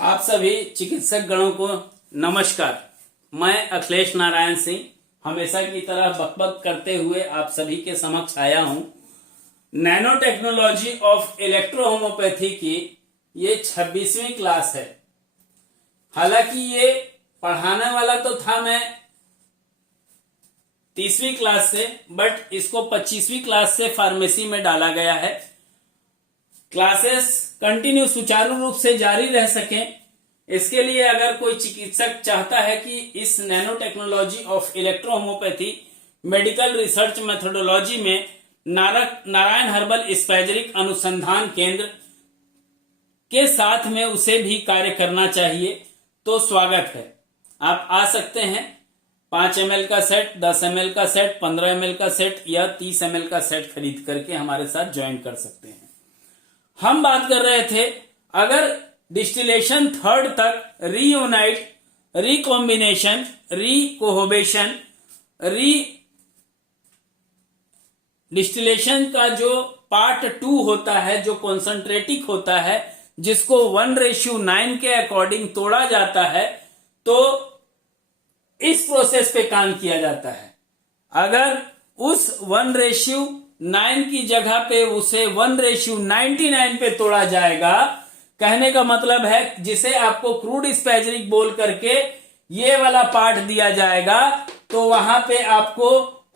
आप सभी चिकित्सक गणों को नमस्कार। मैं अखिलेश नारायण सिंह हमेशा की तरह बकबक करते हुए आप सभी के समक्ष आया हूं। नैनो टेक्नोलॉजी ऑफ इलेक्ट्रोहोम्योपैथी की ये 26वीं क्लास है। हालांकि ये पढ़ाने वाला तो था मैं 30वीं क्लास से, बट इसको 25वीं क्लास से फार्मेसी में डाला गया है। क्लासेस कंटिन्यू सुचारू रूप से जारी रह सकें, इसके लिए अगर कोई चिकित्सक चाहता है कि इस nano technology of electrohomeopathy medical research methodology में नारायण हर्बल स्पैजरिक अनुसंधान केंद्र के साथ में उसे भी कार्य करना चाहिए, तो स्वागत है। आप आ सकते हैं। 5 ml का सेट, 10 ml का सेट, 15 ml का सेट या 30 ml का सेट खरीद करके हमारे साथ ज्वाइन कर सकते हैं। हम बात कर रहे थे, अगर डिस्टिलेशन थर्ड तक रीयूनाइट, रिकॉम्बिनेशन, रिकोहोबेशन, डिस्टिलेशन का जो पार्ट 2 होता है, जो कॉन्सेंट्रेटिक होता है, जिसको 1:9 के अकॉर्डिंग तोड़ा जाता है, तो इस प्रोसेस पे काम किया जाता है। अगर उस 1:9 की जगह पे उसे 1:99 पे तोड़ा जाएगा, कहने का मतलब है जिसे आपको क्रूड स्पैजरिक बोल करके ये वाला पार्ट दिया जाएगा, तो वहां पे आपको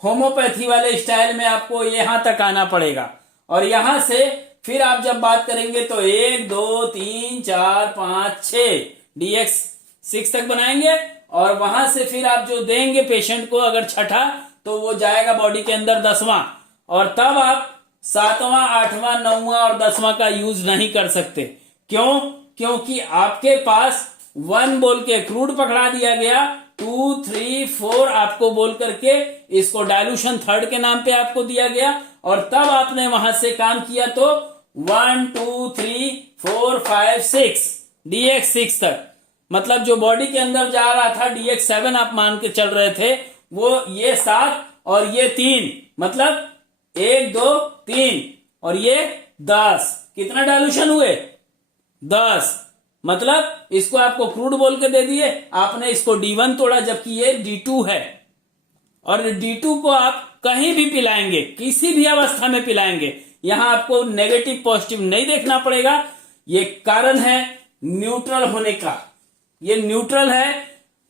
होम्योपैथी वाले स्टाइल में आपको यहां तक आना पड़ेगा। और यहां से फिर आप जब बात करेंगे तो 1 2 3 4 5 6 DX6 तक बनाएंगे, और वहां से फिर आप जो देंगे पेशेंट को, अगर छठा तो वो जाएगा बॉडी के अंदर 10वां, और तब आप 7वां 8वां 9वां और 10वां का यूज नहीं कर सकते। क्यों? क्योंकि आपके पास 1 बोल के क्रूड पकड़ा दिया गया, 2 3 4 आपको बोल करके इसको डायल्यूशन थर्ड के नाम पे आपको दिया गया, और तब आपने वहां से काम किया तो 1 2 3 4 5 6 DX6 तक, मतलब जो बॉडी के अंदर जा रहा था DX7 आप मान के चल रहे थे, वो ये 7 और ये 3, मतलब 1 2 3 और ये 10। कितना डायल्यूशन हुए? 10। मतलब इसको आपको क्रूड बोल के दे दिए, आपने इसको D1 तोड़ा, जबकि ये D2 है। और D2 को आप कहीं भी पिलाएंगे, किसी भी अवस्था में पिलाएंगे, यहां आपको नेगेटिव पॉजिटिव नहीं देखना पड़ेगा। ये कारण है न्यूट्रल होने का। ये न्यूट्रल है।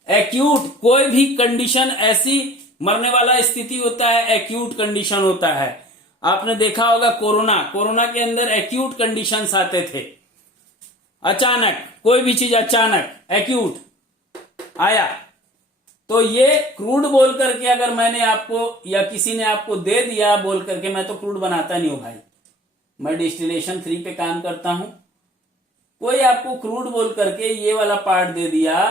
एक्यूट कोई भी कंडीशन ऐसी मरने वाला स्थिति होता है, एक्यूट कंडीशन होता है। आपने देखा होगा कोरोना के अंदर एक्यूट कंडीशंस आते थे। अचानक कोई भी चीज अचानक एक्यूट आया, तो ये क्रूड बोल करके अगर मैंने आपको या किसी ने आपको दे दिया बोल करके, मैं तो क्रूड बनाता नहीं हूं भाई, मैं डिस्टिलेशन 3 पे काम करता हूं। कोई आपको क्रूड बोल करके ये वाला पार्ट दे दिया,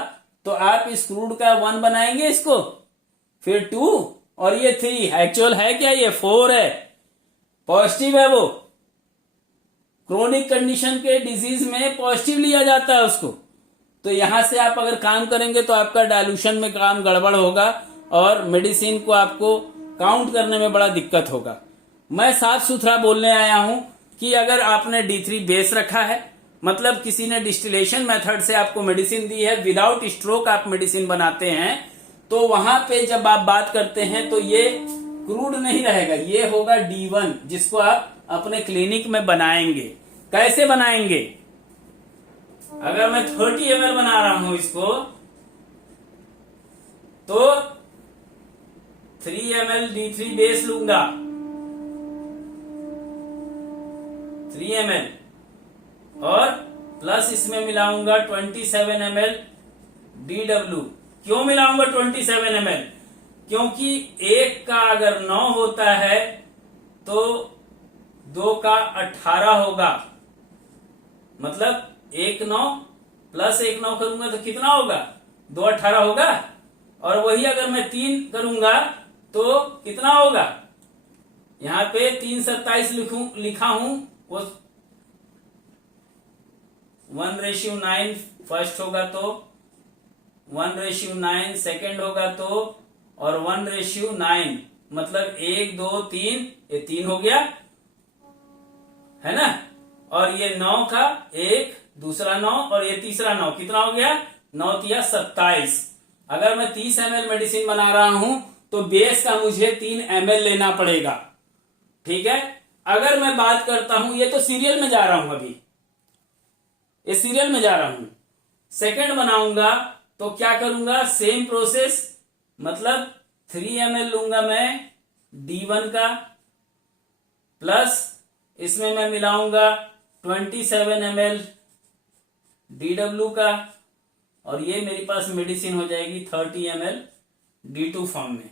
तो आप इस क्रूड का 1 बनाएंगे इसको, फिर 2 और ये 3। एक्चुअल है क्या? ये 4 है, पॉजिटिव है। वो क्रोनिक कंडीशन के डिजीज में पॉजिटिव लिया जाता है उसको। तो यहां से आप अगर काम करेंगे तो आपका डायल्यूशन में काम गड़बड़ होगा, और मेडिसिन को आपको काउंट करने में बड़ा दिक्कत होगा। मैं साफ सुथरा बोलने आया हूं कि अगर आपने D3 बेस रखा है, मतलब किसी ने डिस्टिलेशन मेथड से आपको मेडिसिन दी है, विदाउट स्ट्रोक आप मेडिसिन बनाते हैं, तो वहां पे जब आप बात करते हैं तो ये क्रूड नहीं रहेगा, ये होगा D1, जिसको आप अपने क्लिनिक में बनाएंगे। कैसे बनाएंगे? अगर मैं 30 ml बना रहा हूं इसको, तो 3 ml D3 बेस लूंगा, 3 ml, और प्लस इसमें मिलाऊंगा 27 ml DW। क्यों मिलाऊंगा 27 ml? क्योंकि 1 का अगर 9 होता है तो 2 का 18 होगा, मतलब 1 9 प्लस 1 9 करूंगा तो कितना होगा? 2 18 होगा। और वही अगर मैं 3 करूंगा तो कितना होगा? यहां पे 3 27 लिखा हूं, वो 1:9 फर्स्ट होगा तो 1:9 सेकेंड होगा तो, और 1:9 मतलब 1 2 3, ये 3 हो गया है ना। और ये 9 का 1 दूसरा 9 और ये तीसरा 9, कितना हो गया? 9 तिया 27। अगर मैं 30 ml मेडिसिन बना रहा हूं तो बेस का मुझे 3 ml लेना पड़ेगा, ठीक है। अगर मैं बात करता हूं, ये तो सीरियल में जा रहा हूं, अभी ये सीरियल में जा रहा हूं, सेकंड बनाऊंगा तो क्या करूंगा? सेम प्रोसेस, मतलब 3 ml लूंगा मैं D1 का, प्लस इसमें मैं मिलाऊंगा 27 ml DW का, और ये मेरे पास मेडिसिन हो जाएगी 30 ml D2 फॉर्म में,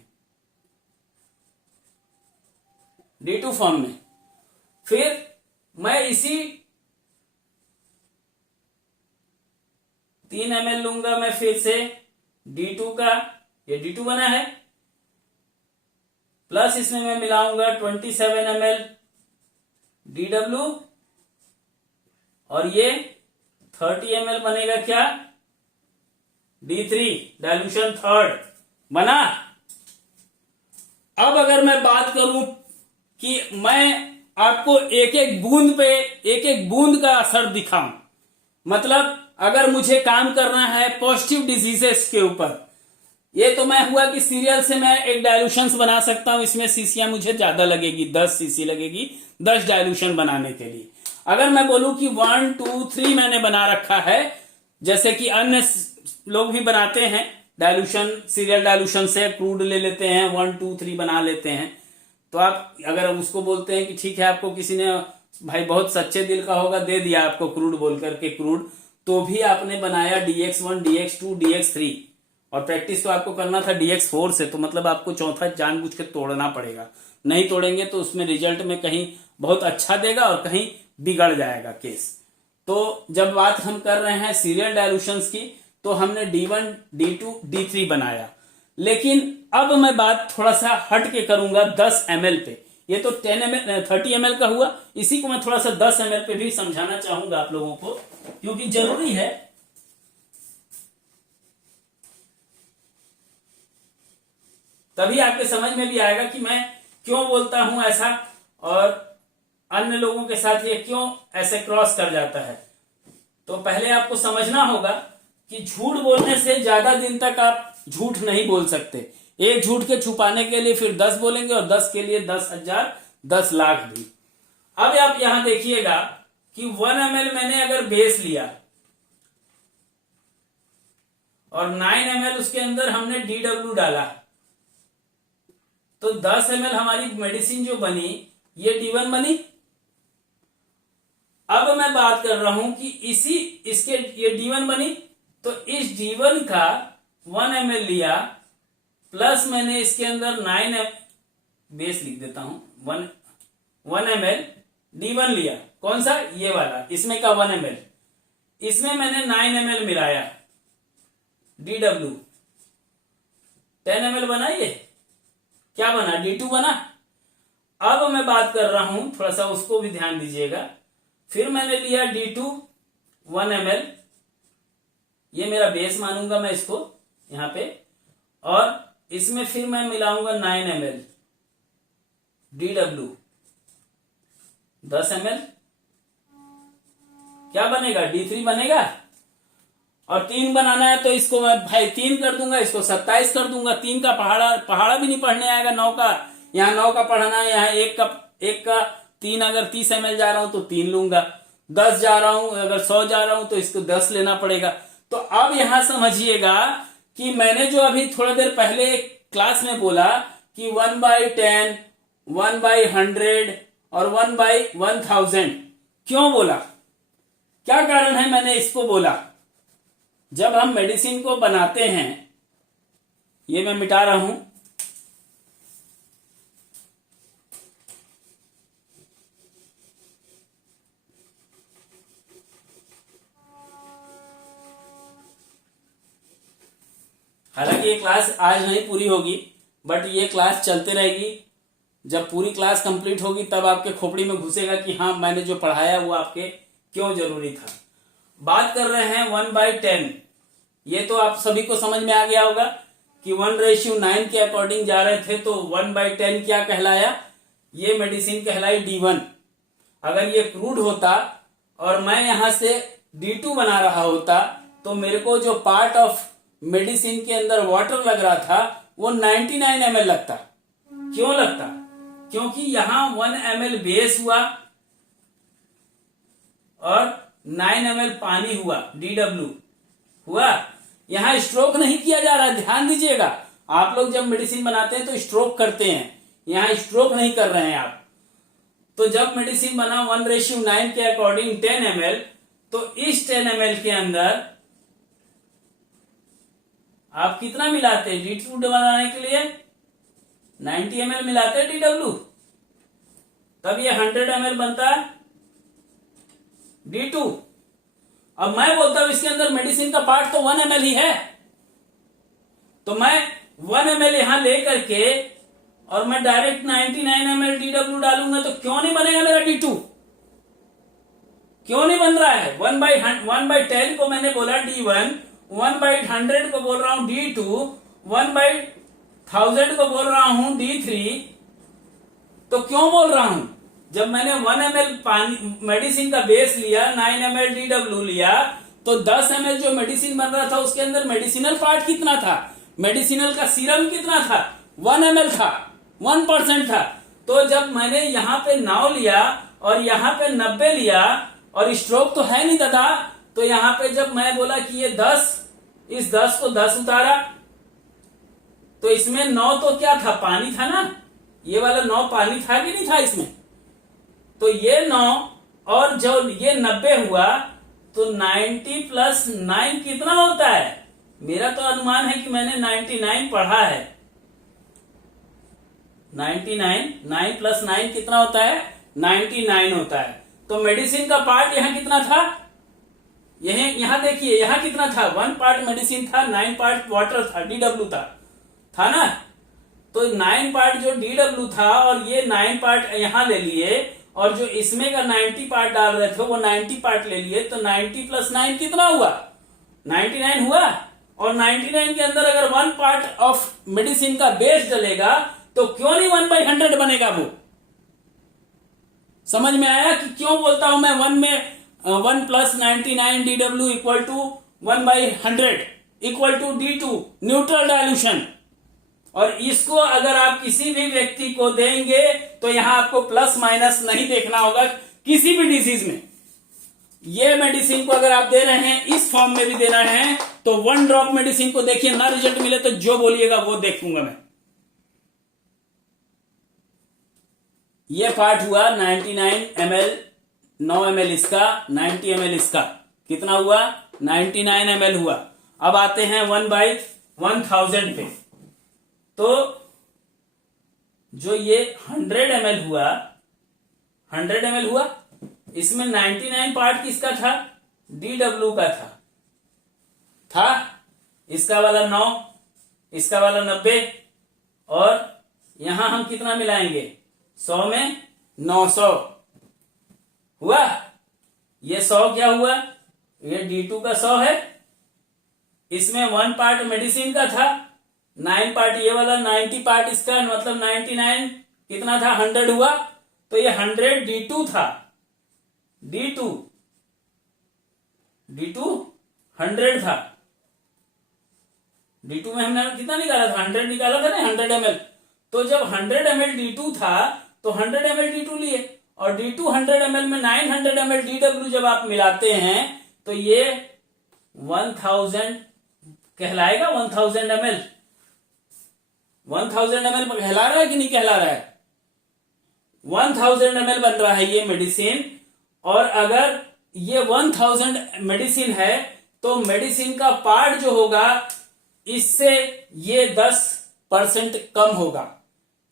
D2 फॉर्म में। फिर मैं इसी 3 ml लूंगा मैं फिर से D2 का, ये D2 बना है, प्लस इसमें मैं मिलाऊंगा 27 ml DW, और ये 30 ml बनेगा क्या? D3, डाइल्यूशन थर्ड बना। अब अगर मैं बात करूं कि मैं आपको एक एक बूंद पे एक एक बूंद का असर दिखाऊं, मतलब अगर मुझे काम करना है पॉजिटिव डिजीजेस के ऊपर, ये तो मैं हुआ कि सीरियल से मैं एक डाइल्यूशन बना सकता हूं, इसमें सीसियां मुझे ज्यादा लगेगी, 10 सीसी लगेगी 10 डाइल्यूशन बनाने के लिए। अगर मैं बोलूं कि 1 2 3 मैंने बना रखा है, जैसे कि अन्य लोग भी बनाते हैं डाइल्यूशन, सीरियल डाइल्यूशन से क्रूड ले लेते हैं, 1 2 3 बना लेते हैं, तो आप अगर उसको बोलते हैं कि ठीक है, आपको किसी ने भाई बहुत सच्चे दिल का होगा दे दिया आपको क्रूड बोल करके क्रूड, तो भी आपने बनाया DX1 DX2 DX3, और प्रैक्टिस तो आपको करना था DX4 से, तो मतलब आपको चौथा जानबूझ के तोड़ना पड़ेगा, नहीं तोड़ेंगे तो उसमें रिजल्ट में कहीं बहुत अच्छा देगा और कहीं बिगड़ जाएगा केस। तो जब बात हम कर रहे हैं सीरियल डाइल्यूशंस की, तो हमने D1 D2 D3 बनाया, लेकिन अब मैं बात थोड़ा सा हट के करूंगा 10 ml पे। ये तो 30 ml का हुआ, इसी को मैं थोड़ा सा 10 ml पे भी समझाना चाहूंगा आप लोगों को, क्योंकि जरूरी है। तभी आपके समझ में भी आएगा कि मैं क्यों बोलता हूं ऐसा, और अन्य लोगों के साथ ये क्यों ऐसे क्रॉस कर जाता है। तो पहले आपको समझना होगा कि झूठ बोलने से ज्यादा दिन तक आप झूठ नहीं बोल सकते। एक झूठ के छुपाने के लिए फिर 10 बोलेंगे, और 10 के लिए 10,000 10 लाख भी। अब आप यहां देखिएगा कि 1 ml मैंने अगर बेस लिया और 9 ml उसके अंदर हमने DW डाला, तो 10 ml हमारी मेडिसिन जो बनी ये D1 बनी। अब मैं बात कर रहा हूं कि इसके ये D1 बनी, तो इस D1 का 1 ml लिया, प्लस मैंने इसके अंदर 9 ml बेस लिख देता हूं, 1 ml D1 लिया, कौन सा? ये वाला, इसमें का 1 ml, इसमें मैंने 9 ml मिलाया DW, 10 ml बना, ये क्या बना? D2 बना। अब मैं बात कर रहा हूं, थोड़ा सा उसको भी ध्यान दीजिएगा, फिर मैंने लिया D2 1 ml, ये मेरा बेस मानूंगा मैं इसको यहां पे, और इसमें फिर मैं मिलाऊंगा 9 ml DW, 10 ml, क्या बनेगा? D3 बनेगा। और 3 बनाना है तो इसको मैं भाई 3 कर दूंगा, इसको 27 कर दूंगा। 3 का पहाड़ा भी नहीं पढ़ने आएगा, 9 का, यहाँ 9 का पढ़ना है, यहाँ 1 का 3, अगर 30 ml जा रहा हूं तो 3 लूंगा, 10 जा रहा हूं, अगर 100 जा रहा हूं तो इसको 10 लेना पड़ेगा। तो अब यहां समझिएगा कि मैंने जो अभी थोड़ा देर पहले क्लास में बोला कि 1/10, 1/100 और 1/1000, क्यों बोला, क्या कारण है मैंने इसको बोला? जब हम मेडिसिन को बनाते हैं, ये मैं मिटा रहा हूं, हालांकि ये क्लास आज नहीं पूरी होगी, बट ये क्लास चलते रहेगी। जब पूरी क्लास कंप्लीट होगी तब आपके खोपड़ी में घुसेगा कि हाँ, मैंने जो पढ़ाया वो आपके क्यों जरूरी था। बात कर रहे हैं 1/10, ये तो आप सभी को समझ में आ गया होगा कि 1:9 के अकॉर्डिंग जा रहे थे, तो 1/10 क्या कहलाया? ये मेडिसिन कहलाई D1। अगर ये क्रूड होता और मैं यहां से D2 बना रहा होता तो मेरे को जो पार्ट ऑफ मेडिसिन के अंदर वाटर लग रहा था वो 99 ml लगता। क्यों लगता? क्योंकि यहां 1 ml बेस हुआ और 9 ml पानी हुआ, DW हुआ। यहां स्ट्रोक नहीं किया जा रहा, ध्यान दीजिएगा। आप लोग जब मेडिसिन बनाते हैं तो स्ट्रोक करते हैं, यहां स्ट्रोक नहीं कर रहे हैं आप। तो जब मेडिसिन बना 1:9 के अकॉर्डिंग 10 ml, तो इस 10 ml के अंदर आप कितना मिलाते हैं D2 बनाने के लिए? 90 ml मिलाते हैं DW, तब ये 100 ml बनता है D2। अब मैं बोलता हूं इसके अंदर मेडिसिन का पार्ट तो 1 ml ही है, तो मैं 1 ml यहां लेकर के और मैं डायरेक्ट 99 ml DW डालूंगा तो क्यों नहीं बनेगा मेरा D2? क्यों नहीं बन रहा है? 1/10 को मैंने बोला D1, 1/100 को बोल रहा हूं D2, 1/1000 को बोल रहा हूं D3। तो क्यों बोल रहा हूं? जब मैंने 1 ml पानी मेडिसिन का बेस लिया, 9 ml DW लिया, तो 10 ml जो मेडिसिन बन रहा था उसके अंदर मेडिसिनल पार्ट कितना था? मेडिसिनल का सीरम कितना था? 1 ml था, 1% था। तो जब मैंने यहां पे 9 लिया और यहां पे 90 लिया, और स्ट्रोक तो है नहीं दादा, तो यहां पे जब मैं बोला कि ये 10, इस 10 को 10 उतारा, तो इसमें 9 तो क्या था? पानी था ना। ये वाला 9 पानी था कि नहीं था इसमें? तो ये 9 और जो ये 90 हुआ, तो 90 + 9 कितना होता है? मेरा तो अनुमान है कि मैंने 99 पढ़ा है। 99, 9 + 9 कितना होता है? 99 होता है। तो मेडिसिन का पार्ट यहां कितना था? यहां देखिए, यहां कितना था? 1 पार्ट मेडिसिन था, 9 पार्ट वाटर था, DW था ना। तो 9 पार्ट जो DW था और ये 9 पार्ट यहां ले लिए, और जो इसमें का 90 पार्ट डाल रहे थे वो 90 पार्ट ले लिए, तो 90 + 9 कितना हुआ? 99 हुआ। और 99 के अंदर अगर 1 पार्ट ऑफ मेडिसिन का बेस डलेगा तो क्यों नहीं 1/100 बनेगा वो? समझ में आया कि क्यों बोलता हूं मैं 1 + 99 DW = 1/100 = D2 न्यूट्रल डायल्यूशन। और इसको अगर आप किसी भी व्यक्ति को देंगे तो यहां आपको प्लस माइनस नहीं देखना होगा किसी भी डिजीज में। ये मेडिसिन को अगर आप दे रहे हैं, इस फॉर्म में भी दे रहे हैं, तो 1 ड्रॉप मेडिसिन को देखिए, ना रिजल्ट मिले तो जो बोलिएगा वो देखूंगा मैं। ये पार्ट हुआ 99 ml, 9 ml इसका, 90 ml इसका, कितना हुआ? 99 ml हुआ। अब आते हैं 1/1000 पे। तो जो ये 100 ml हुआ, 100 ml हुआ, इसमें 99 पार्ट किसका था? DW का था। इसका वाला 9, इसका वाला 90, और यहां हम कितना मिलाएंगे? 100 में 900 हुआ। ये 100 क्या हुआ? ये D2 का 100 है। इसमें 1 पार्ट मेडिसिन का था, 9 पार्ट ये वाला, 90 पार्ट इसका, मतलब 99 कितना था? 100 हुआ। तो ये 100 D2 था, D2 100 था। D2 में हमने कितना निकाला था? 100 निकाला था ना, 100 ml। तो जब 100 ml D2 था तो 100 ml D2 लिए, और D2 100 ml में 900 ml DW जब आप मिलाते हैं तो ये 1000 कहलाएगा। 1000 ml 1000 ml कहला रहा है कि नहीं कहला रहा है? 1000 ml बन रहा है ये मेडिसिन। और अगर ये 1000 मेडिसिन है तो मेडिसिन का पार्ट जो होगा इससे ये 10% कम होगा,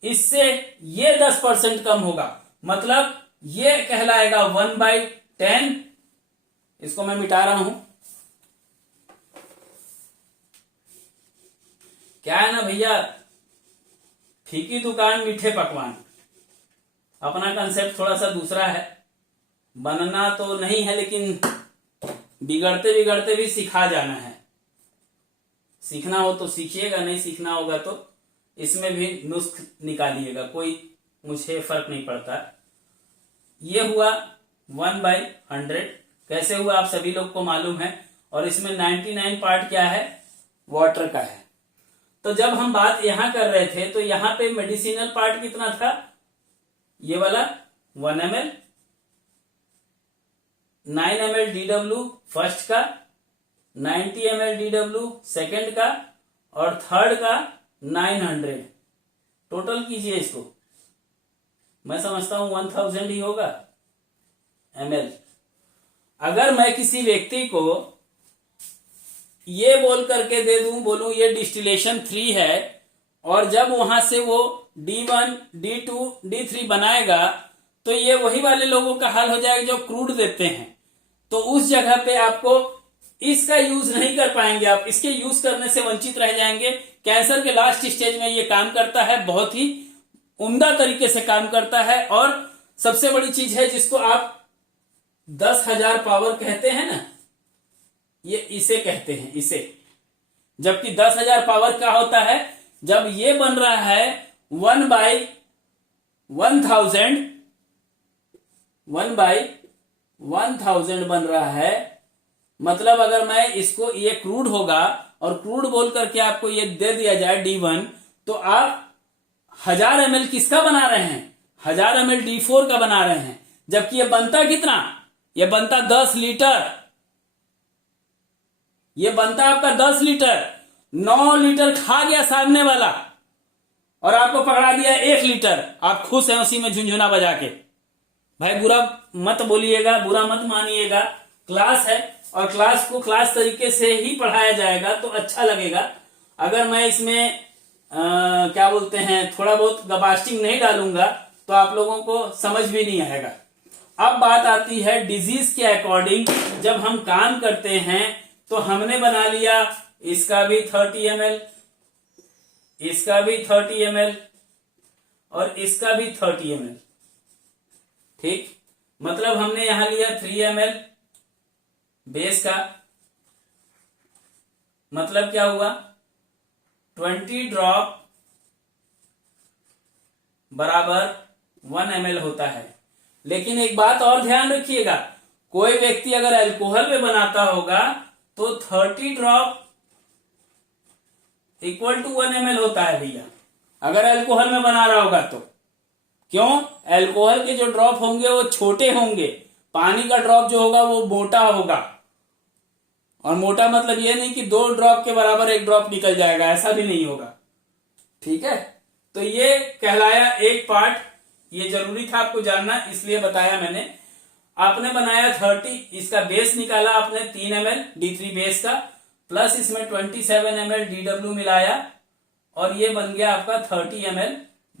इससे ये 10% कम होगा, मतलब ये कहलाएगा 1/10। इसको मैं मिटा रहा हूं। क्या है ना भैया, फीकी दुकान मीठे पकवान, अपना कंसेप्ट थोड़ा सा दूसरा है। बनना तो नहीं है, लेकिन बिगड़ते बिगड़ते भी सिखा जाना है। सीखना हो तो सीखिएगा, नहीं सीखना होगा तो इसमें भी नुस्ख निकालिएगा, कोई मुझे फर्क नहीं पड़ता। ये हुआ 1/100 कैसे हुआ आप सभी लोग को मालूम है। और इसमें 99 पार्ट क्या है, वाटर का है। तो जब हम बात यहां कर रहे थे तो यहां पे मेडिसिनल पार्ट कितना था, ये वाला 1 ml, 9 ml DW फर्स्ट का, 90 ml DW सेकंड का, और थर्ड का 900। टोटल कीजिए इसको, मैं समझता हूं 1000 ही होगा ml। अगर मैं किसी व्यक्ति को ये बोल करके दे दूं, बोलूं ये डिस्टिलेशन 3 है, और जब वहां से वो D1, D2, D3 बनाएगा तो ये वही वाले लोगों का हाल हो जाएगा जो क्रूड देते हैं। तो उस जगह पे आपको इसका यूज नहीं कर पाएंगे, आप इसके यूज करने से वंचित रह जाएंगे। कैंसर के लास्ट स्टेज में ये काम करता है, बहुत ही उम्दा तरीके से काम करता है। और सबसे बड़ी चीज है जिसको आप 10,000 पावर कहते हैं ना, ये इसे कहते हैं, इसे। जबकि 10,000 पावर का होता है जब ये बन रहा है 1/1000, 1/1000 बन रहा है। मतलब अगर मैं इसको, ये क्रूड होगा और क्रूड बोल करके आपको ये दे दिया जाए D1, तो आप 1000 ml किसका बना रहे हैं, 1000 ml D4 का बना रहे हैं। जबकि ये बनता कितना, ये बनता 10 लीटर, ये बनता आपका 10 लीटर। 9 लीटर खा गया सामने वाला और आपको पकड़ा दिया 1 लीटर। आप खुश हैं उसी में झुंझुना बजा के। भाई बुरा मत बोलिएगा, बुरा मत मानिएगा, क्लास है और क्लास को क्लास तरीके से ही पढ़ाया जाएगा तो अच्छा लगेगा। अगर मैं इसमें क्या बोलते हैं, थोड़ा बहुत गबास्टिंग नहीं डालूंगा तो आप लोगों को समझ भी नहीं आएगा। अब बात आती है डिजीज के अकॉर्डिंग। जब हम काम करते हैं तो हमने बना लिया इसका भी 30 ml, इसका भी 30 ml और इसका भी 30 ml। ठीक, मतलब हमने यहां लिया 3 ml बेस का। मतलब क्या हुआ, 20 ड्रॉप बराबर 1 ml होता है। लेकिन एक बात और ध्यान रखिएगा, कोई व्यक्ति अगर अल्कोहल में बनाता होगा तो 30 ड्रॉप इक्वल टू 1 ml होता है भैया, अगर अल्कोहल में बना रहा होगा तो। क्यों, अल्कोहल के जो ड्रॉप होंगे वो छोटे होंगे, पानी का ड्रॉप जो होगा वो मोटा होगा। और मोटा मतलब ये नहीं कि 2 ड्रॉप के बराबर 1 ड्रॉप निकल जाएगा, ऐसा भी नहीं होगा। ठीक है, तो ये कहलाया एक पार्ट, ये जरूरी था आपको जानना इसलिए बताया मैंने। आपने बनाया 30, इसका बेस निकाला आपने 3 ml D3 बेस का, प्लस इसमें 27 ml DW मिलाया और ये बन गया आपका 30 ml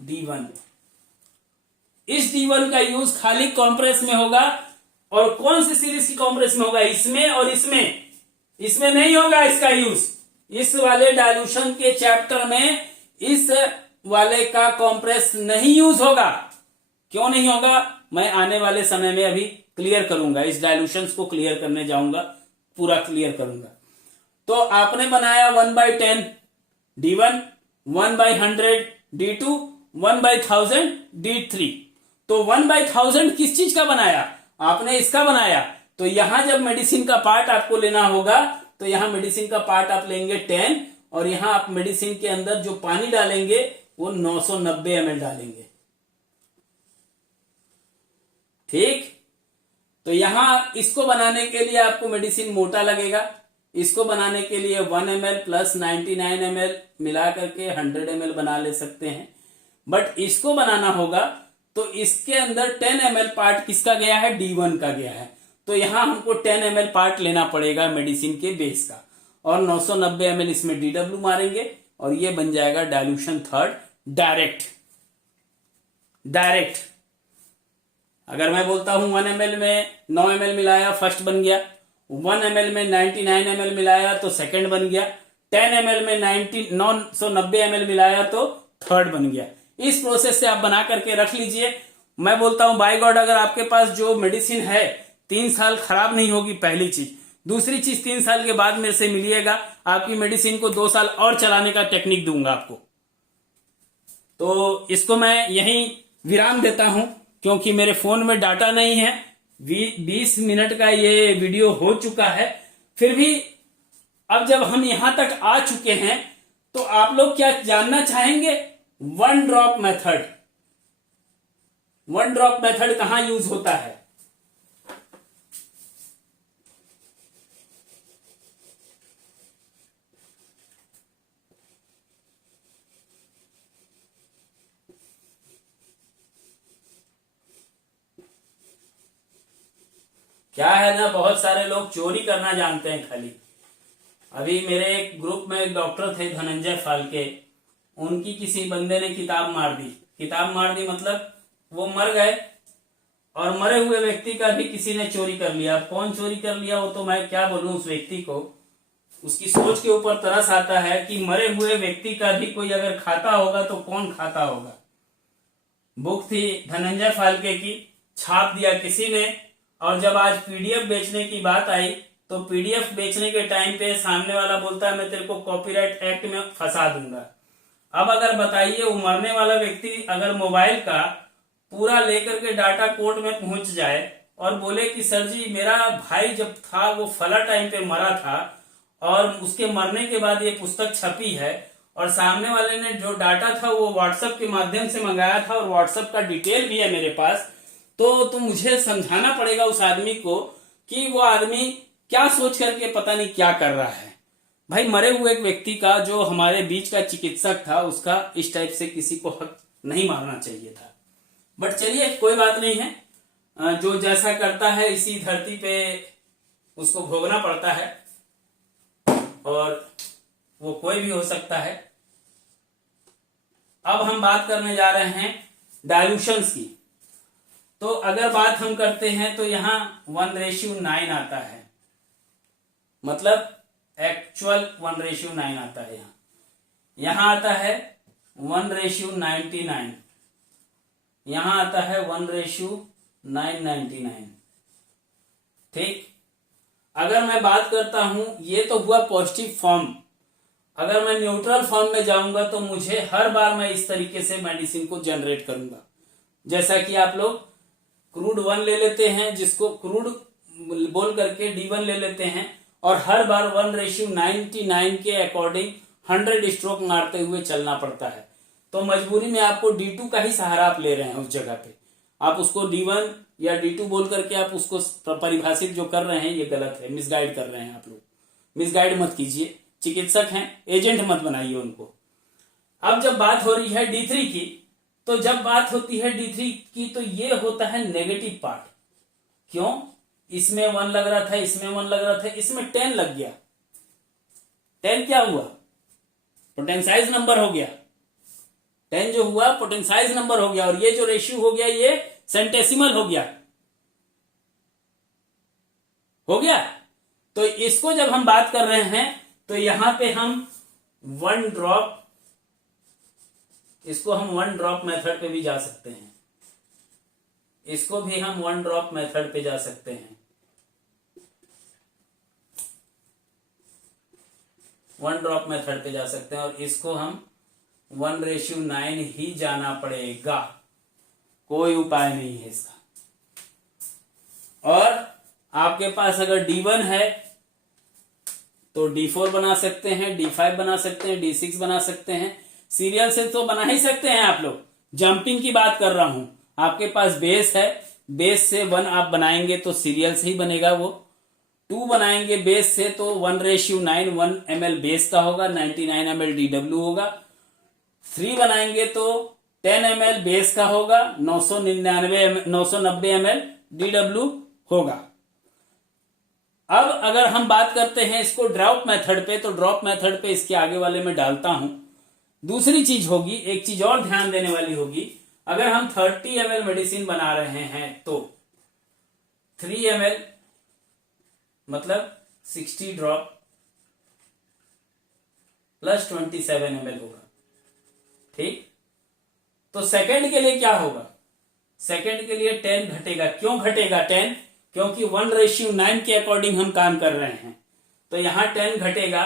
D1। इस D1 का यूज खाली कॉम्प्रेस में होगा। और कौन सी सीरीज की कॉम्प्रेस में होगा, इसमें और इसमें, इसमें नहीं होगा इसका यूज। इस वाले डायल्यूशन के चैप्टर में इस वाले का कॉम्प्रेस नहीं यूज होगा। क्यों नहीं होगा, मैं आने वाले समय में अभी क्लियर करूंगा, इस डायल्यूशन को क्लियर करने जाऊंगा, पूरा क्लियर करूंगा। तो आपने बनाया 1/10 D1, 1/100 D2, 1/1000 D3। तो 1/1000 किस चीज का बनाया, आपने इसका बनाया। तो यहां जब मेडिसिन का पार्ट आपको लेना होगा तो यहां मेडिसिन का पार्ट आप लेंगे 10 और यहां आप मेडिसिन के अंदर जो पानी डालेंगे वो 990 ml डालेंगे। ठीक, तो यहां इसको बनाने के लिए आपको मेडिसिन मोटा लगेगा, इसको बनाने के लिए 1 ml प्लस 99 ml मिला करके 100 ml बना ले सकते हैं। बट इसको बनाना होगा तो इसके अंदर 10 ml पार्ट किसका गया है, D1 का गया है। तो यहां हमको 10 ml पार्ट लेना पड़ेगा मेडिसिन के बेस का, और 990 ml इसमें DW मारेंगे और ये बन जाएगा डायल्यूशन थर्ड डायरेक्ट। अगर मैं बोलता हूं 1 ml में 9 ml मिलाया, फर्स्ट बन गया। 1 ml में 99 ml मिलाया तो सेकंड बन गया। 10 ml में 990 ml मिलाया तो थर्ड बन गया। इस प्रोसेस से आप बना करके रख लीजिए। मैं बोलता हूं बाय गॉड, अगर आपके पास जो मेडिसिन है 3 साल खराब नहीं होगी, पहली चीज। दूसरी चीज, 3 साल के बाद मेरे से मिलिएगा, आपकी मेडिसिन को 2 साल और चलाने का टेक्निक दूंगा आपको। तो इसको मैं यहीं विराम देता हूं क्योंकि मेरे फोन में डाटा नहीं है, 20 मिनट का ये वीडियो हो चुका है, फिर भी अब जब हम यहां तक आ चुके हैं तो आप लोग क्या जानना चाहेंगे? One drop method, one drop method कहां यूज होता है? क्या है ना, बहुत सारे लोग चोरी करना जानते हैं खाली। अभी मेरे एक ग्रुप में एक डॉक्टर थे धनंजय फाल्के, उनकी किसी बंदे ने किताब मार दी। किताब मार दी मतलब वो मर गए और मरे हुए व्यक्ति का भी किसी ने चोरी कर लिया। अब कौन चोरी कर लिया वो तो मैं क्या बोलूं उस व्यक्ति को, उसकी सोच के ऊपर तरस आता है कि मरे हुए व्यक्ति का भी कोई अगर खाता होगा तो कौन खाता होगा। बुक थी धनंजय फाल्के की, छाप दिया किसी ने, और जब आज पीडीएफ बेचने की बात आई तो पीडीएफ बेचने के टाइम पे सामने वाला बोलता है मैं तेरे को कॉपीराइट एक्ट में फंसा दूंगा। अब अगर बताइए वो मरने वाला व्यक्ति अगर मोबाइल का पूरा लेकर के डाटा कोर्ट में पहुंच जाए और बोले कि सर जी मेरा भाई जब था वो फला टाइम पे मरा था और उसके मरने के बाद ये पुस्तक छपी है और सामने वाले ने जो डाटा था वो व्हाट्सएप के माध्यम से मंगाया था और व्हाट्सएप का डिटेल भी है मेरे पास, तो मुझे समझाना पड़ेगा उस आदमी को कि वो आदमी क्या सोच करके पता नहीं क्या कर रहा है। भाई मरे हुए एक व्यक्ति का जो हमारे बीच का चिकित्सक था उसका इस टाइप से किसी को हक नहीं मारना चाहिए था। बट चलिए कोई बात नहीं है, जो जैसा करता है इसी धरती पे उसको भोगना पड़ता है और वो कोई भी हो सकता है। अब हम बात करने जा रहे हैं डायल्यूशंस की। तो अगर बात हम करते हैं तो यहां 1:9 आता है, मतलब एक्चुअल 1:9 आता है। यहां आता है 1:99, यहां आता है 1:999। ठीक, अगर मैं बात करता हूं, ये तो हुआ पॉजिटिव फॉर्म। अगर मैं न्यूट्रल फॉर्म में जाऊंगा तो मुझे हर बार मैं इस तरीके से मेडिसिन को जनरेट करूंगा। जैसा कि आप लोग क्रूड 1 ले लेते हैं, जिसको क्रूड बोल करके D1 ले लेते हैं और हर बार 1:99 के अकॉर्डिंग 100 स्ट्रोक मारते हुए चलना पड़ता है। तो मजबूरी में आपको D2 का ही सहारा आप ले रहे हैं उस जगह पे। आप उसको D1 या D2 बोल करके आप उसको परिभाषित जो कर रहे हैं ये गलत है, मिसगाइड कर रहे हैं आप लोग। मिसगाइड मत कीजिए, चिकित्सक हैं, एजेंट मत बनाइए उनको। अब जब बात हो रही है D3 की, तो जब बात होती है D3 की तो ये होता है नेगेटिव पार्ट। क्यों? इसमें 1 लग रहा था, इसमें 1 लग रहा था, इसमें 10 लग गया। 10 क्या हुआ? पोटेंसाइज नंबर हो गया। 10 जो हुआ पोटेंसाइज नंबर हो गया और ये जो रेशियो हो गया ये सेंटेसिमल हो गया। हो गया। तो इसको जब हम बात कर रहे हैं तो यहां पे हम 1 ड्रॉप, इसको हम 1 ड्रॉप मेथड पे भी जा सकते हैं, इसको भी हम 1 ड्रॉप मेथड पे जा सकते हैं। 1 ड्रॉप मेथड पे जा सकते हैं और इसको हम 1:9 ही जाना पड़ेगा, कोई उपाय नहीं है इसका। और आपके पास अगर D1 है तो D4 बना सकते हैं, D5 बना सकते हैं, D6 बना सकते हैं। सीरियल से तो बना ही सकते हैं आप लोग। जंपिंग की बात कर रहा हूं, आपके पास बेस है, बेस से 1 आप बनाएंगे तो सीरियल से ही बनेगा। वो 2 बनाएंगे बेस से तो 1:9 1 ml बेस का होगा, 99 ml DW होगा। 3 बनाएंगे तो 10 ml बेस का होगा, 990 ml DW होगा। अब अगर हम बात करते हैं इसको ड्रॉप मेथड पे, तो ड्रॉप मेथड पे इसके आगे वाले में डालता हूं। दूसरी चीज होगी, एक चीज और ध्यान देने वाली होगी, अगर हम 30 ml मेडिसिन बना रहे हैं तो 3 ml मतलब 60 ड्रॉप प्लस 27 ml होगा। ठीक, तो सेकंड के लिए क्या होगा? सेकंड के लिए 10 घटेगा। क्यों घटेगा 10? क्योंकि 1:9 के अकॉर्डिंग हम काम कर रहे हैं। तो यहां 10 घटेगा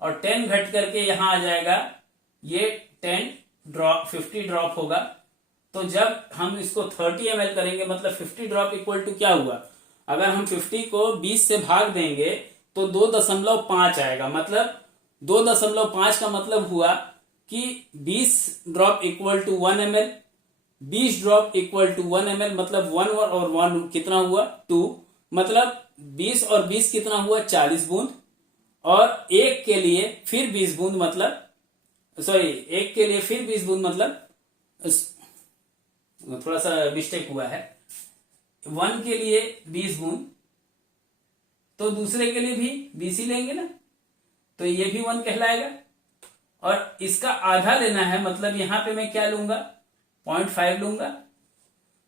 और 10 घट करके यहां आ जाएगा, ये 10 ड्रॉप 50 ड्रॉप होगा। तो जब हम इसको 30 ml करेंगे मतलब 50 ड्रॉप इक्वल टू क्या हुआ, अगर हम 50 को 20 से भाग देंगे तो 2.5 आएगा। मतलब 2.5 का मतलब हुआ कि 20 drop equal to 1 ml, 20 drop equal to 1 ml, मतलब 1 और 1 कितना हुआ 2, मतलब 20 और 20 कितना हुआ 40 बूंद, और एक के लिए फिर 20 बूंद मतलब एक के लिए फिर 20 बूंद मतलब थोड़ा सा मिस्टेक हुआ है, 1 के लिए 20 बूंद तो दूसरे के लिए भी 20 ही लेंगे ना, तो ये भी 1 कहलाएगा। और इसका आधा लेना है मतलब यहां पे मैं क्या लूंगा 0.5 लूंगा,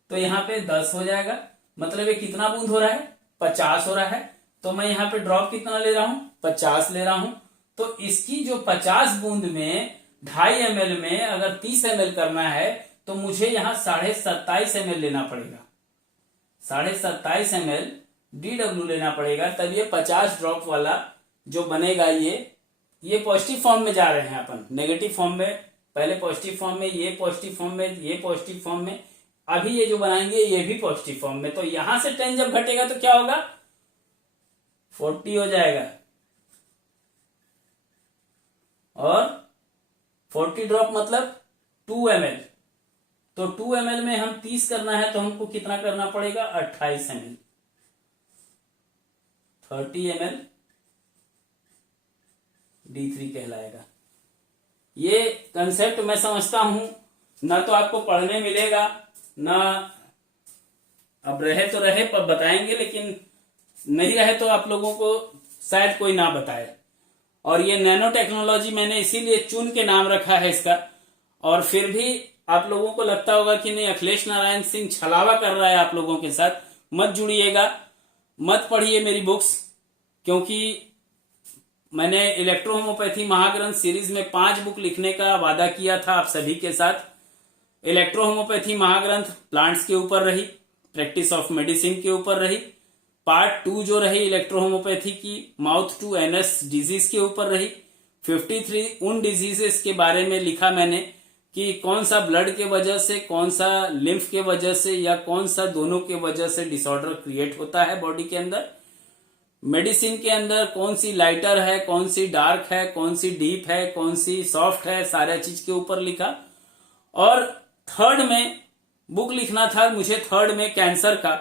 तो यहां पे 10 हो जाएगा। मतलब ये कितना बूंद हो रहा है 50 हो रहा है, तो मैं यहां पे ड्रॉप कितना ले रहा हूं 50 ले रहा हूं। तो इसकी जो 50 बूंद में 2.5 ml में अगर 30 ml करना है तो मुझे यहां 27.5 ml लेना पड़ेगा, 27.5 ml DW लेना पड़ेगा, तब ये 50 ड्रॉप वाला जो बनेगा ये पॉजिटिव फॉर्म में जा रहे हैं अपन, नेगेटिव फॉर्म में पहले पॉजिटिव फॉर्म में, ये पॉजिटिव फॉर्म में, ये पॉजिटिव फॉर्म में, अभी ये जो बनाएंगे ये भी पॉजिटिव फॉर्म में। तो यहां से 10 जब घटेगा तो क्या होगा 40 हो जाएगा, और 40 ड्रॉप मतलब 2 ml, तो 2 ml में हम 30 करना है तो हमको कितना करना पड़ेगा 28 ml, 30 ml D3 कहलाएगा। ये कंसेप्ट मैं समझता हूं ना तो आपको पढ़ने मिलेगा ना, अब रहे तो रहे पर बताएंगे, लेकिन नहीं रहे तो आप लोगों को शायद कोई ना बताए। और ये नैनो टेक्नोलॉजी मैंने इसीलिए चुन के नाम रखा है इसका। और फिर भी आप लोगों को लगता होगा कि नहीं अखिलेश नारायण सिंह छलावा कर रहा है आप लोगों के साथ, मत जुड़िएगा, मत पढ़िए मेरी बुक्स, क्योंकि मैंने इलेक्ट्रो होम्योपैथी महाग्रंथ सीरीज में 5 बुक लिखने का वादा किया था आप सभी के साथ। इलेक्ट्रो होम्योपैथी महाग्रंथ प्लांट्स के ऊपर रही, प्रैक्टिस ऑफ मेडिसिन के ऊपर रही, पार्ट 2 जो रही इलेक्ट्रो होम्योपैथी की माउथ टू एनस डिजीज के ऊपर रही। 53 उन डिजीजेस के बारे में लिखा मैंने कि कौन सा ब्लड के वजह से, कौन सा लिम्फ के वजह से, या कौन सा दोनों के वजह से डिसऑर्डर क्रिएट होता है बॉडी के अंदर। मेडिसिन के अंदर कौन सी लाइटर है, कौन सी डार्क है, कौन सी डीप है, कौन सी सॉफ्ट है, सारा चीज के ऊपर लिखा। और थर्ड में बुक लिखना था मुझे थर्ड में कैंसर का,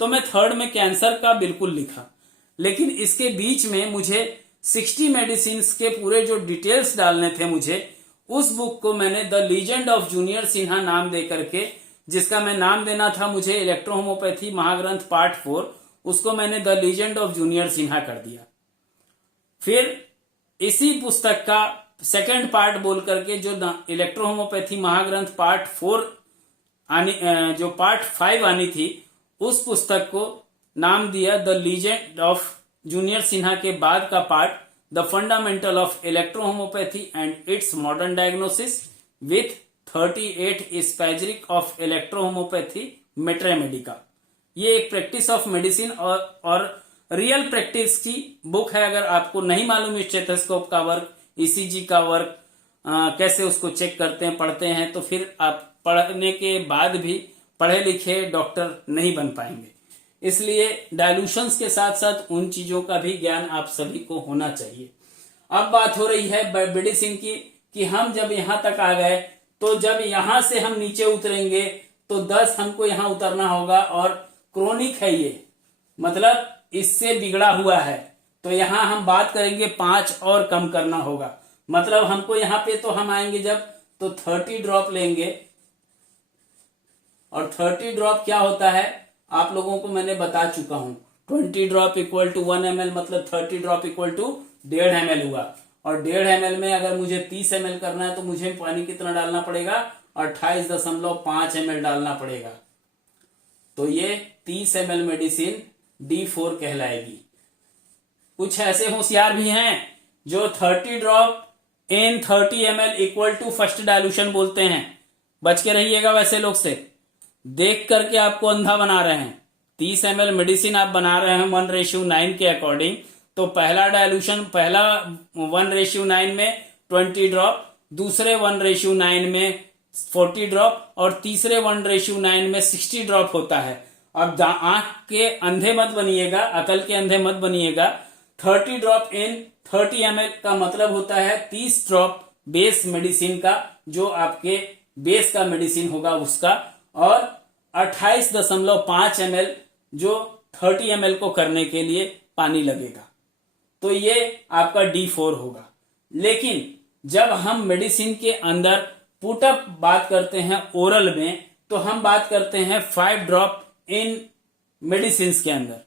तो मैं थर्ड में कैंसर का बिल्कुल लिखा। लेकिन इसके बीच में मुझे 60 मेडिसिन के पूरे जो डिटेल्स डालने थे मुझे, उस बुक को मैंने the legend of junior Sinha नाम दे करके, जिसका मैं नाम देना था मुझे इलेक्ट्रो होम्योपैथी महाग्रंथ पार्ट 4, उसको मैंने the legend of junior Sinha कर दिया। फिर इसी पुस्तक का सेकंड पार्ट बोल करके जो इलेक्ट्रो होम्योपैथी महाग्रंथ पार्ट 4 जो पार्ट 5 आनी थी, उस पुस्तक को नाम दिया the legend of junior Sinha के बाद का part the fundamental of electro homeopathy and its modern diagnosis with 38 spagyric of electro homeopathy materia medica. ये एक प्रैक्टिस ऑफ मेडिसिन और रियल प्रैक्टिस की बुक है। अगर आपको नहीं मालूम स्टेथोस्कोप का वर्क, ईसीजी का वर्क कैसे उसको चेक करते हैं, पढ़ते हैं, तो फिर आप पढ़ने के बाद भी पढ़े लिखे डॉक्टर नहीं बन पाएंगे। इसलिए डायलूशंस के साथ साथ उन चीजों का भी ज्ञान आप सभी को होना चाहिए। अब बात हो रही है मेडिसिन की कि हम जब यहां तक आ गए तो जब यहां से हम नीचे उतरेंगे तो 10 हमको यहां उतरना होगा, और क्रोनिक है ये, मतलब इससे बिगड़ा हुआ है, तो यहां हम बात करेंगे 5 और कम करना होगा। मतलब हमको यहां पे तो हम आएंगे जब तो 30 ड्रॉप लेंगे, और 30 ड्रॉप क्या होता है आप लोगों को मैंने बता चुका हूं। 20 ड्रॉप इक्वल टू 1 ml मतलब 30 ड्रॉप इक्वल टू 1.5 ml हुआ, और 1.5 ml में अगर मुझे 30 ml करना है तो मुझे पानी कितना डालना पड़ेगा 28.5 ml डालना पड़ेगा। तो ये 30 ml मेडिसिन D4 कहलाएगी। कुछ ऐसे होशियार भी हैं जो 30 drop in 30 ml equal to first dilution बोलते हैं। बच के रहिएगा वैसे लोग से, देख करके आपको अंधा बना रहे हैं। 30 ml मेडिसिन आप बना रहे हैं 1:9 के अकॉर्डिंग, तो पहला डायलूशन, पहला 1:9 में 20 ड्रॉप, दूसरे 1:9 में 40 ड्रॉप, और तीसरे 1:9 में 60 ड्रॉप होता है। अब आंख के अंधे मत बनिएगा, अकल के अंधे मत बनिएगा। 30 ड्रॉप इन 30 ml का मतलब होता है 30 ड्रॉप बेस मेडिसिन का, जो आपके बेस का मेडिसिन होगा उसका, और 28.5 ml जो 30 ml को करने के लिए पानी लगेगा। तो ये आपका D4 होगा। लेकिन जब हम मेडिसिन के अंदर पुटअप बात करते हैं ओरल में, तो हम बात करते हैं 5 ड्रॉप इन मेडिसिन के अंदर।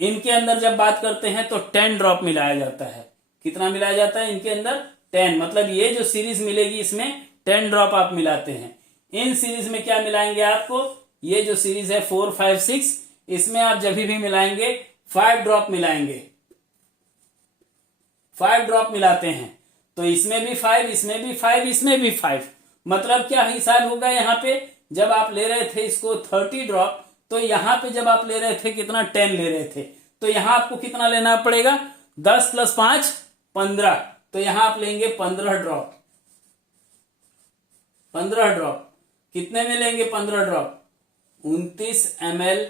इनके अंदर जब बात करते हैं तो 10 ड्रॉप मिलाया जाता है। कितना मिलाया जाता है इनके अंदर? 10। मतलब ये जो सीरीज मिलेगी इसमें 10 ड्रॉप आप मिलाते हैं। इन सीरीज में क्या मिलाएंगे आपको? ये जो सीरीज है 4, 5, 6, इसमें आप जब भी मिलाएंगे 5 ड्रॉप मिलाएंगे। 5 ड्रॉप मिलाते हैं तो इसमें भी 5, इसमें भी 5, इसमें भी 5। मतलब क्या हिसाब होगा यहाँ पे? जब आप ले रहे थे इसको 30 ड्रॉप, तो यहां पे जब आप ले रहे थे कितना? 10 ले रहे थे। तो यहां आपको कितना लेना पड़ेगा? 10 + 5 15। तो यहां आप लेंगे 15 ड्रॉप। 15 ड्रॉप कितने में लेंगे? 15 ड्रॉप 29 ml,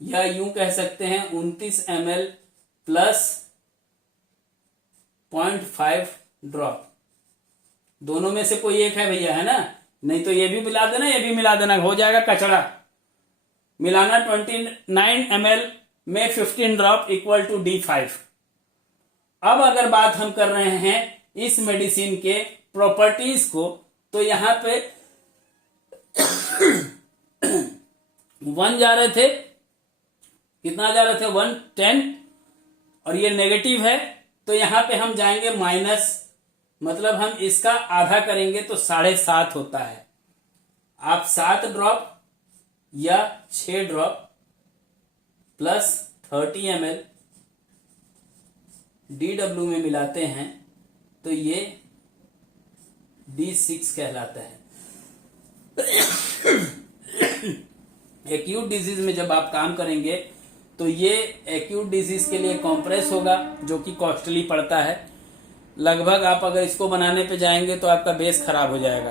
या यूं कह सकते हैं 29 ml प्लस 0.5 ड्रॉप। दोनों में से कोई एक है भैया, है ना? नहीं तो ये भी मिला देना, ये भी मिला देना, हो जाएगा कचड़ा। मिलाना 29 ml में 15 ड्रॉप इक्वल टू D5। अब अगर बात हम कर रहे हैं इस मेडिसिन के प्रॉपर्टीज को, तो यहां पे 1 जा रहे थे, कितना जा रहे थे? 110, और ये नेगेटिव है तो यहां पे हम जाएंगे माइनस, मतलब हम इसका आधा करेंगे तो 7.5 होता है। आप 7 ड्रॉप या 6 ड्रॉप प्लस 30 ml DW में मिलाते हैं तो ये D6 कहलाता है। एक्यूट डिजीज में जब आप काम करेंगे तो ये एक्यूट डिजीज के लिए कॉम्प्रेस होगा, जो कि कॉस्टली पड़ता है। लगभग आप अगर इसको बनाने पे जाएंगे तो आपका बेस खराब हो जाएगा।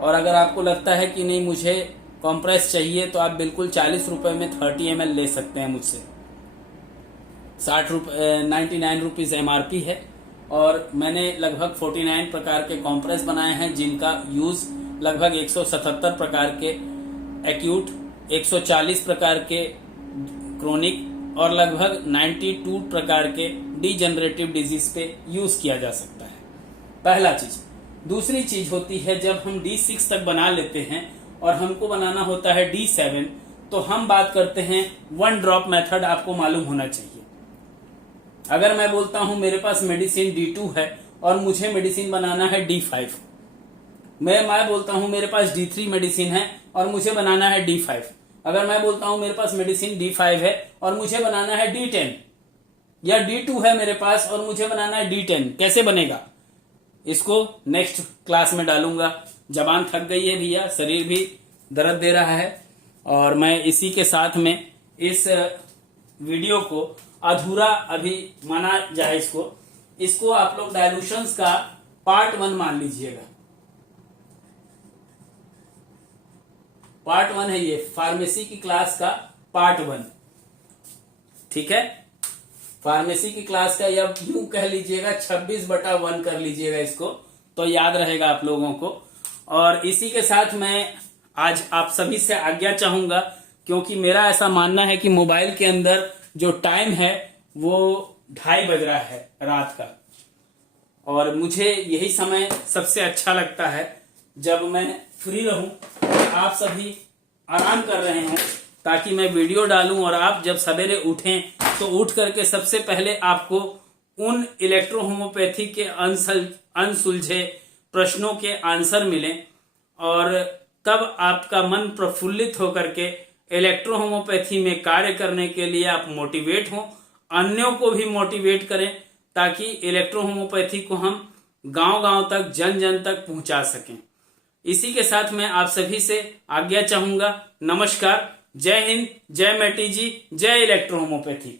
और अगर आपको लगता है कि नहीं मुझे कॉम्प्रेस चाहिए, तो आप बिल्कुल 40 रुपए में 30 ml ले सकते हैं मुझसे। 99 रुपीज MRP है, और मैंने लगभग 49 प्रकार के कॉम्प्रेस बनाए हैं, जिनका यूज लगभग 177 प्रकार के एक्यूट, 140 प्रकार के क्रोनिक और लगभग 92 प्रकार के डीजनरेटिव डिजीज पे यूज किया जा सकता है। पहला चीज। दूसरी चीज होती है जब हम D6 तक बना लेते हैं और हमको बनाना होता है D7, तो हम बात करते हैं 1 ड्रॉप मेथड। आपको मालूम होना चाहिए। अगर मैं बोलता हूं मेरे पास मेडिसिन D2 है और मुझे मेडिसिन बनाना है D5, मैं बोलता हूं मेरे पास D3 मेडिसिन है और मुझे बनाना है D5, अगर मैं बोलता हूं मेरे पास मेडिसिन D5 है और मुझे बनाना है D10, या D2 है मेरे पास और मुझे बनाना है D10, कैसे बनेगा? इसको नेक्स्ट क्लास में डालूंगा। जबान थक गई है भैया, शरीर भी दर्द दे रहा है, और मैं इसी के साथ में इस वीडियो को अधूरा अभी माना जाए। इसको आप लोग डायलूशंस का पार्ट 1 मान लीजिएगा। पार्ट 1 है ये, फार्मेसी की क्लास का पार्ट 1, ठीक है? फार्मेसी की क्लास का, या यूं कह लीजिएगा 26/1 कर लीजिएगा इसको, तो याद रहेगा आप लोगों को। और इसी के साथ मैं आज आप सभी से आज्ञा चाहूंगा, क्योंकि मेरा ऐसा मानना है कि मोबाइल के अंदर जो टाइम है वो 2:30 बज रहा है रात का, और मुझे यही समय सबसे अच्छा लगता है जब मैं फ्री रहूं, आप सभी आराम कर रहे हों, ताकि मैं वीडियो डालूं और आप जब सवेरे उठें तो उठ करके सबसे पहले आपको उन इलेक्ट्रोहोम्योपैथी के अनसुलझे प्रश्नों के आंसर मिलें, और तब आपका मन प्रफुल्लित होकर के इलेक्ट्रोहोम्योपैथी में कार्य करने के लिए आप मोटिवेट हों, अन्यों को भी मोटिवेट करें, ताकि इलेक्ट्रोहोम्योपैथी को हम गांव-गांव तक, जन जन तक पहुंचा सकें। इसी के साथ मैं आप सभी से आज्ञा चाहूंगा। नमस्कार, जय हिंद, जय मैटी जी, जय इलेक्ट्रोहोम्योपैथी।